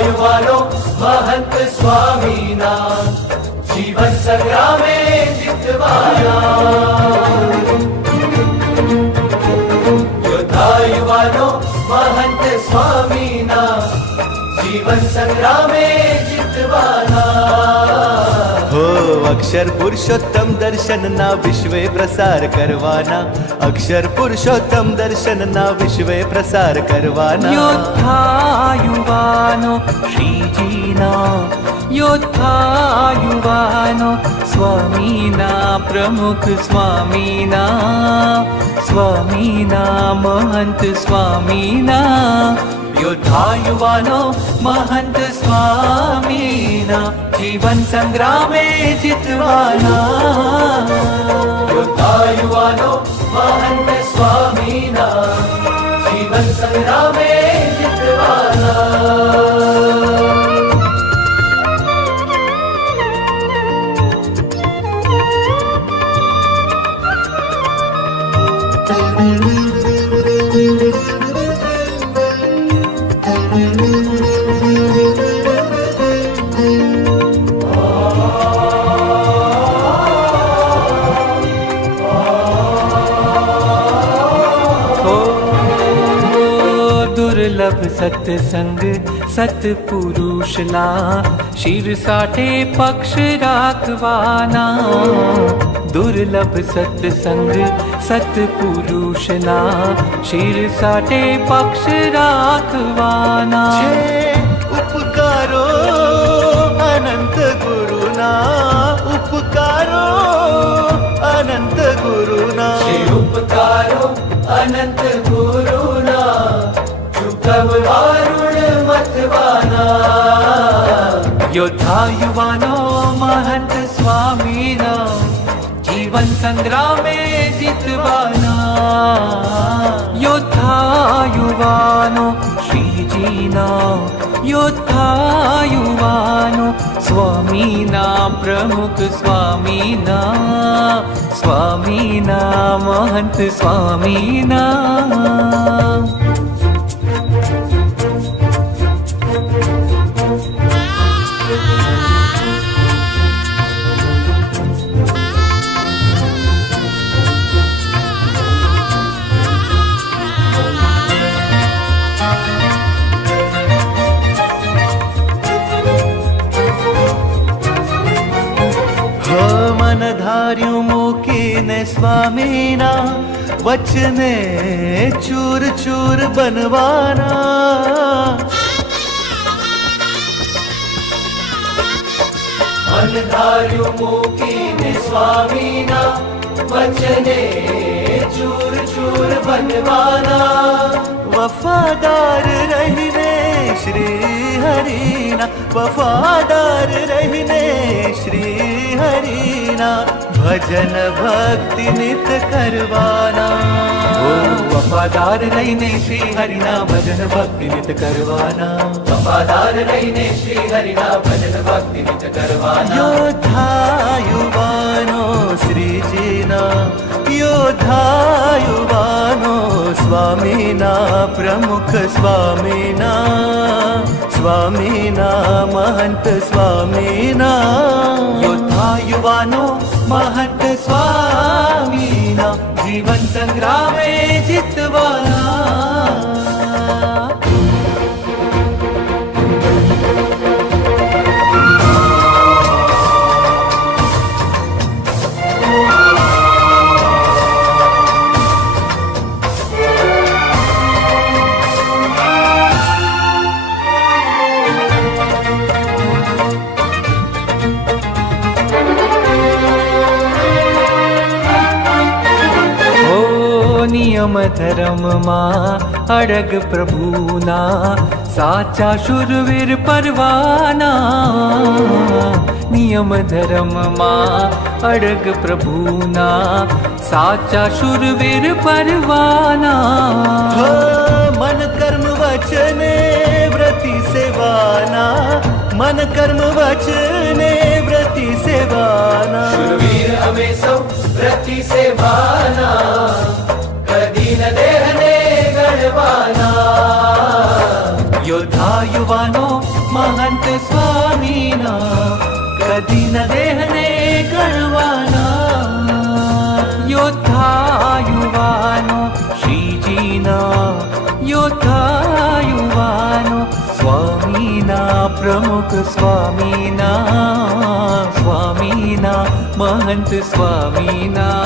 युवानो महंत स्वामीना जीवन संग्रामे जितवाना योद्धा युवानो महंत स्वामीना जीवन संग्रामे जितवाना हो अक्षर पुरुषोत्तम दर्शन ना विश्वे प्रसार करवाना अक्षर पुरुषोत्तम दर्शन ना विश्वे प्रसार करवाना योद्धा युवानो श्रीजीना योद्धा युवानो स्वामीना प्रमुख स्वामीना स्वामीना महंत स्वामीना योद्धा युवानो महंत स्वामीना जीवन संग्रामे जितवाना योद्धा युवानो महंत स्वामीना जीवन संग्रामे जितवाना दुर्लभ सत्संग सत्पुरुषला शिरसाठे पक्ष राखवाना दुर्लभ सत्संग सत्पुरुषला शिरसाठे पक्ष राखवाना उपकारो अनंत गुरुना उपकारो अनंत गुरुना उपकारो अनंत गुरुना चुकव वारुण मतवाना योद्धा युवानो महंत स्वामीना जीवन संग्रामे जितवाना योद्धा युवानो श्रीजीना योद्धा युवानो स्वामीना प्रमुख स्वामीना स्वामीना महंत स्वामीना मन धार्यु मूकीने स्वामीना वचने चूर चूर बनवाना मन धार्यु मूकीने स्वामीना वचने चूर चूर बनवाना वफादार रहने श्री हरिना वफादार रहने श्री हरिना भजन भक्ति नित करवाना वफादार रहने श्री हरिना भजन भक्ति नित करवाना वफादार रहने श्री हरिना भजन भक्ति नित करवाना योद्धा युवानो श्रीजीना योद्धा युवानो स्वामीना प्रमुख स्वामीना स्वामीना महंत स्वामीना योद्धा युवानो महंत स्वामीना जीवन संग्रामे जितवाना નિયમ ધર્મમાં અડગ પ્રભુના સાચા શુરવીર પરવાના નિયમ ધર્મમાં અડગ પ્રભુના સાચા શુરવીર પરવાના મન કર્મ વચને વ્રતિ સેવાના મન કર્મ વચને વ્રતિ સેવાના શુરવીર અમે સૌ વ્રતિ સેવાના કદી ન દેહને ગણવાના યોદ્ધા યુવાનો મહંત સ્વામીના કદી ન દેહને ગણવાના યોદ્ધા યુવાનો શ્રીજીના યોદ્ધા યુવાનો સ્વામીના પ્રમુખ સ્વામીના મહંત સ્વામીના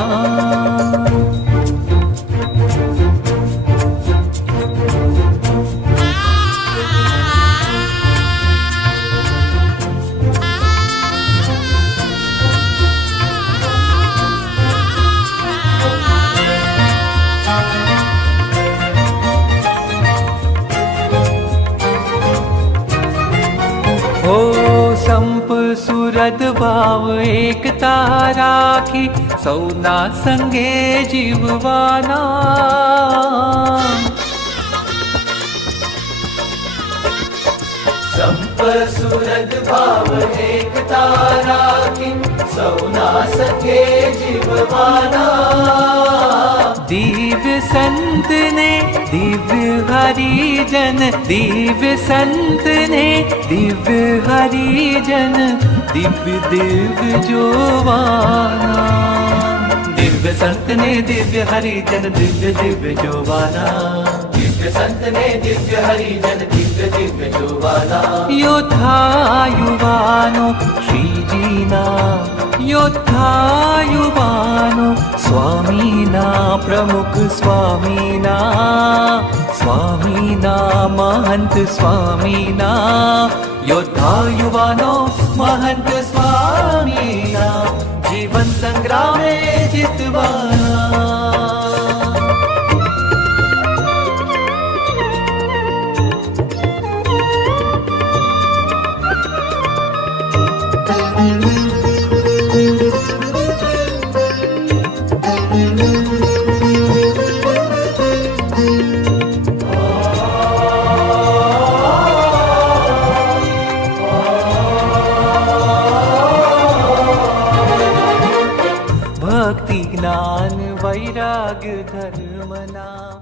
ઓ સંપ સુરત ભાવ એકતા રાખી સૌના સંગે જીવવાના સંપ સુરત ભાવ એકતા રાખી સૌના સંગે જીવવાના દિવ્ય સંતને દિવ્ય હરિજન દિવ્ય સંતને દિવ્ય હરિજન દિવ્ય જોવાના દિવ્ય સંતને દિવ્ય હરિજન દિવ્ય જોવાના દિવ્ય સંતને દિવ્ય હરિજન દિવ્ય જોવાના યોદ્ધા યુવાનો શ્રીજીના યોદ્ધા યુવાનો સ્વામીના પ્રમુખ સ્વામીના મહંત સ્વામીના યોદ્ધા યુવાનો મહંત સ્વામીના જીવન સંગ્રામે જીતવાના ભક્તિ જ્ઞાન વૈરાગ ધર્મના